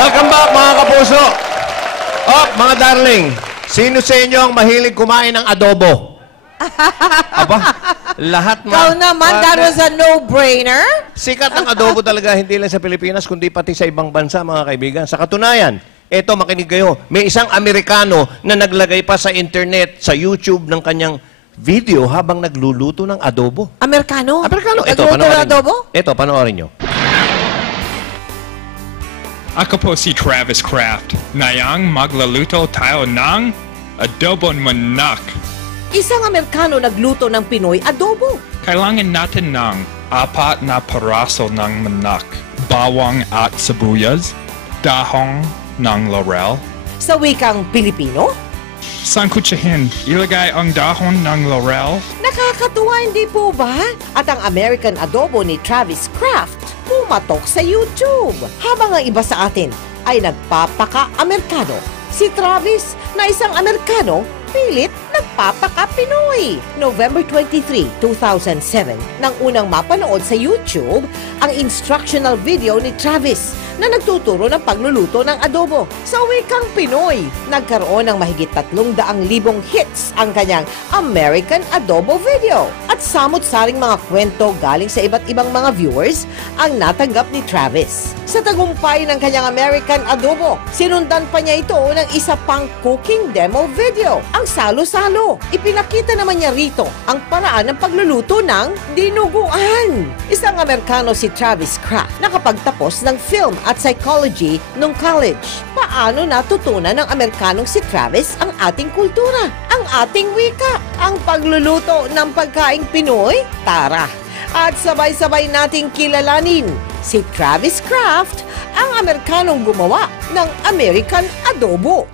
Welcome back mga kapuso. Oh, mga darling, sino sa inyo ang mahilig kumain ng adobo? Aba, lahat Ikaw naman, that was a no-brainer. Sikat ang adobo talaga, hindi lang sa Pilipinas, kundi pati sa ibang bansa, mga kaibigan. Sa katunayan, eto, makinig kayo, may isang Amerikano na naglagay pa sa internet, sa YouTube ng kanyang video habang nagluluto ng adobo. Amerikano? Amerikano. Ito, Nagluluto ng panoorin adobo? nyo. Ito, panoorin nyo. Ako po si Travis Kraft. Ngayong magluluto tayo ng adobong manok. Isang Amerikano nagluto ng Pinoy adobo. Kailangan natin ng 4 na piraso ng manok, bawang at sibuyas, dahong ng laurel. Sa wikang Pilipino? Sangkutsahin, ilagay ang dahon ng laurel. Nakakatuwa, hindi po ba? At ang American adobo ni Travis Kraft pumatok sa YouTube. Habang ang iba sa atin ay nagpapaka-Amerikano, si Travis na isang Amerikano pilit nagpapaka-Pinoy. November 23, 2007, nang unang mapanood sa YouTube ang instructional video ni Travis na nagtuturo ng pagluluto ng adobo. Sa wikang Pinoy, nagkaroon ng mahigit 300,000 hits ang kanyang American Adobo video. At samot-saring mga kwento galing sa iba't ibang mga viewers ang natanggap ni Travis. Sa tagumpay ng kanyang American Adobo, sinundan pa niya ito ng isa pang cooking demo video, ang salo-salo. Ipinakita naman niya rito ang paraan ng pagluluto ng dinuguan. Isang Amerikano si Travis Kraft, nakapagtapos ng film at psychology nung college. Paano natutunan ng Amerikanong si Travis ang ating kultura, ang ating wika, ang pagluluto ng pagkaing Pinoy? Tara! At sabay-sabay nating kilalanin si Travis Kraft, ang Amerikanong gumawa ng American Adobo.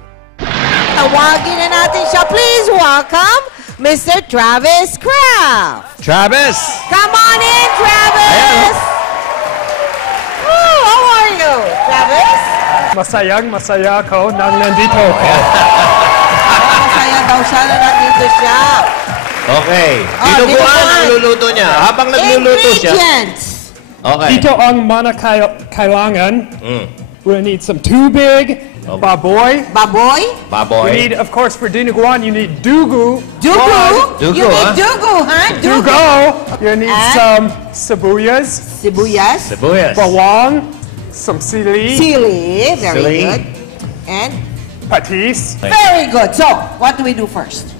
Tawagin na natin siya. Please welcome Mr. Travis Kraft. Travis! Come on in, Travis! Oh, how are you, Travis? Masaya ako nang nandito. Masaya daw siya na nandito siya. Okay. Dinuguan ang luluto niya. Habang nagluluto siya. Ingredients. Okay. Dito ang mga kailangan. We'll need some tubig, baboy. Baboy? We Baboy. need, of course, for dinuguan, you need dugu. Dugo? Dugo, You need ah? dugo, ha? Dugo. You need And? some sibuyas, Sibuyas. Sibuyas. bawang, some sili, Sili. Very Sili. good. And? patis. Very good. So, what do we do first?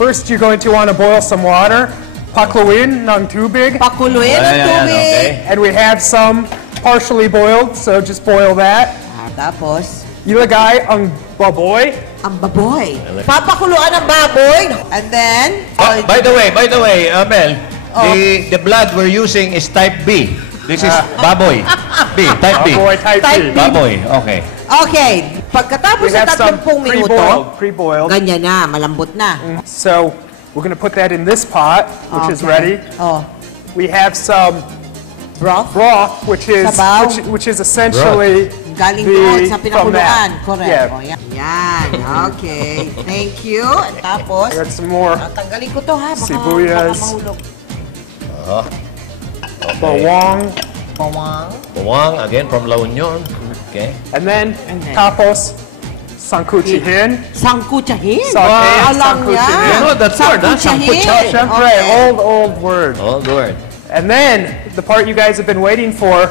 First, you're going to want to boil some water. Pakluin ng tubig. Pakuluin ang Ayan, tubig. okay. And we have some partially boiled, so just boil that. Tapos, Ilagay ang baboy. ang baboy. Papakuluan ang baboy. And then, By the way, Mel, the blood we're using is type B. This is baboy. B, type B. Baboy type Type B. B. Baboy, okay. okay, pagkatapos We ng have some 30 minuto, pre-boiled. ganyan na, malambot na. So we're going to put that in this pot, which is ready. Oh, We have some broth. broth, which is Sabaw. which is essentially Galing doon sa from pinakuluan. that. Correct. Yeah. Oh, yan. Okay. Thank you. And tapos, I got some more tanggalin ko to ha. Baka, Sibuyas. baka mahulog. bawang, Bawang. Bawang, again, from La Union. Okay. and then And then- tapos sangkuchihin. Sangkutsahin. Saute, Alam niya. sangkutsahin. You know that word, huh? Sangkutsahin. Syempre, Okay. old word. All good. And then the part you guys have been waiting for,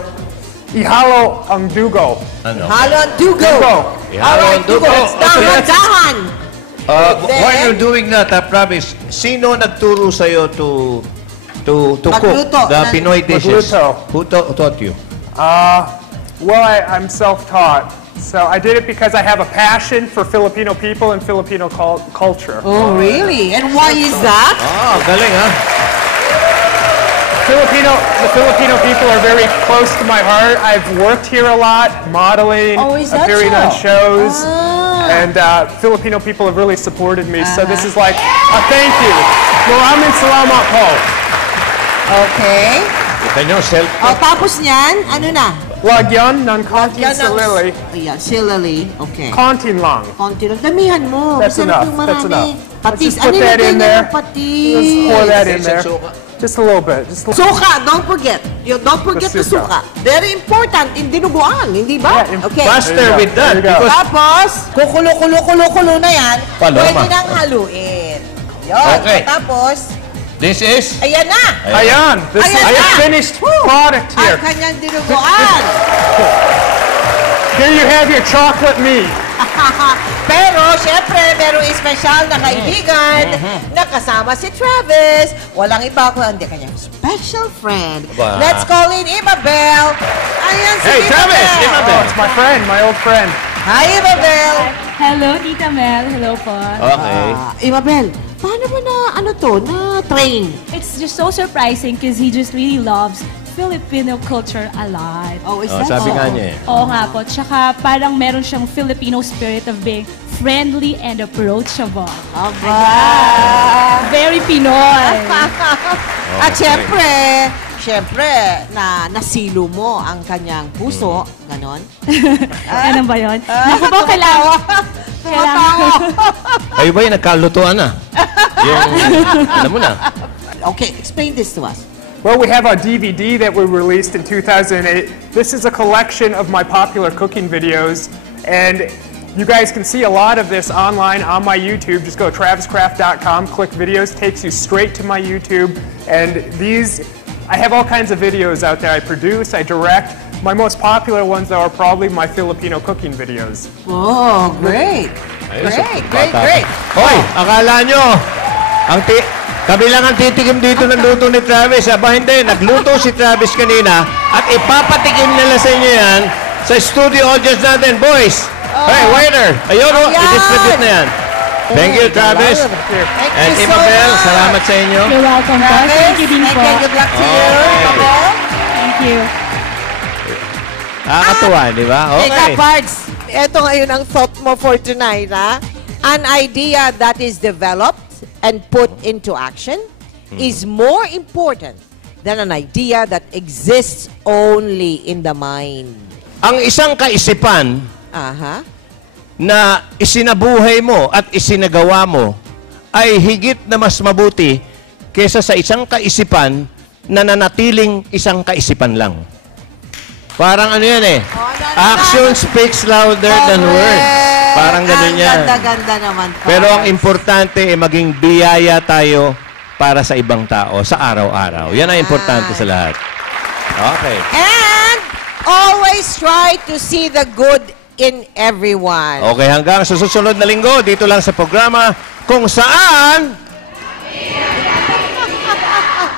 ihalo ang dugo. Ano? Halo ang dugo. Dugo. Ihalo ang dugo. Dahan-dahan. While you're doing that, Travis, sino nagturo sa'yo to cook Magluto the ng- Pinoy dishes? Magluto. Who taught you? Well, I'm self-taught. So I did it because I have a passion for Filipino people and Filipino culture. Oh, really? And why is that? Galing, ha? The Filipino people are very close to my heart. I've worked here a lot, modeling, Oh, is that appearing so? on shows, Ah. and Filipino people have really supported me. So this is like a thank you. Maraming salamat po. Okay. Kita nyo, O, tapos niyan, ano na? Lagyan ng konting Yan ang- silili. Ayan, silili. Okay. Konting lang. Konti lang. Damihan mo. That's Masarap enough. yung That's marami. enough. Patis. Let's just put Ano that nilagay in niya there. ng patis? Just pour that in there. Suka. Just a little bit. Just a little. Suka, don't forget. You don't forget the The suka. suka. Very important in dinuguan, hindi ba? Yeah, Okay. Faster There you go. with that. There you go. Because Tapos, kukulo-kulo-kulo-kulo na yan, Paloma. pwede nang haluin. Yun. Okay. Tapos, this is... ayan na. Ayan. This is Ayan the na. finished Woo! product Ang here. kanyang dinuguan. Here you have your chocolate meat. Pero, syempre, merong espesyal na kaibigan na kasama si Travis. Walang iba kundi kanyang special friend. Ba. Let's call in Imabel. Ayan si Hey, Travis! Oh, Imabel! it's my friend, my old friend. Hi, Imabel. Hello, Tita Mel. Hello po. Okay. Imabel, paano mo na train? It's just so surprising because he just really loves Filipino culture a lot. Oh, is Oh, that sabi so? nga niya eh. Oo nga po. Tsaka parang meron siyang Filipino spirit of being friendly and approachable. Aba. Very Pinoy. At syempre, nasilo mo ang kanyang puso. Ganon. Ganun ba yun? Naku po, kailangan. Kayo ba yung nagkalutuan na? Yung, alam mo na. Okay, explain this to us. Well, we have our DVD that we released in 2008. This is a collection of my popular cooking videos, and you guys can see a lot of this online on my YouTube. Just go to traviscraft.com, click videos, takes you straight to my YouTube, and I have all kinds of videos out there. I produce, I direct. My most popular ones, though, are probably my Filipino cooking videos. Oh, great. Great. Hoy, akala nyo, kami lang ang titikim dito ng luto ni Travis. Aba hindi, nagluto si Travis kanina at ipapatikim nila sa inyo yan sa studio audience natin. Boys, hey, waiter, ayun o, Ayan. i-distribute na yan. Thank you, Travis. Thank And you so Imabel, much. salamat sa inyo. You're welcome po. Travis, Thank you din po. good luck to you. Okay. Imabel. Thank you. Nakakatuwa, di ba? Teka, Okay. Pards, ito ngayon ang thought mo for tonight, ha? An idea that is developed and put into action is more important than an idea that exists only in the mind. Ang isang kaisipan Aha. na isinabuhay mo at isinagawa mo ay higit na mas mabuti kesa sa isang kaisipan na nanatiling isang kaisipan lang. Parang ano yan eh. Action speaks louder than words. Parang ganun yan. Ang ganda-ganda naman. Pero ang importante ay maging biyaya tayo para sa ibang tao sa araw-araw. Yan ang importante sa lahat. Okay. And always try to see the good in everyone. Okay, hanggang sa susunod na linggo, dito lang sa programa kung saan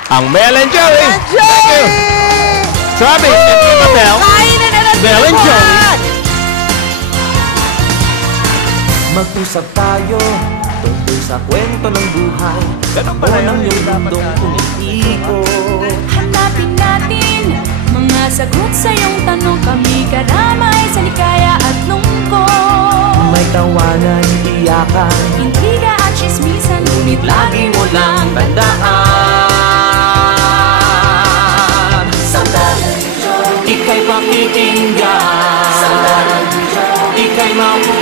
ang Mel and Joey. Thank you. Travis and Imabel. Kain na ng Mel and Joey. buwan. Mag-usap tayo tungkol sa kwento ng buhay. Ganun pala yun, yung mundong umiikot. Hanapin natin mga sagot sa iyong tanong. Kami karamay sa likaya at lungkot. May tawanan, iyakan, Intriga at chismisan, ngunit lagi mo lang tandaan. Sandalan, ika'y pakikinggan. Sandalan, ika'y mabuhay.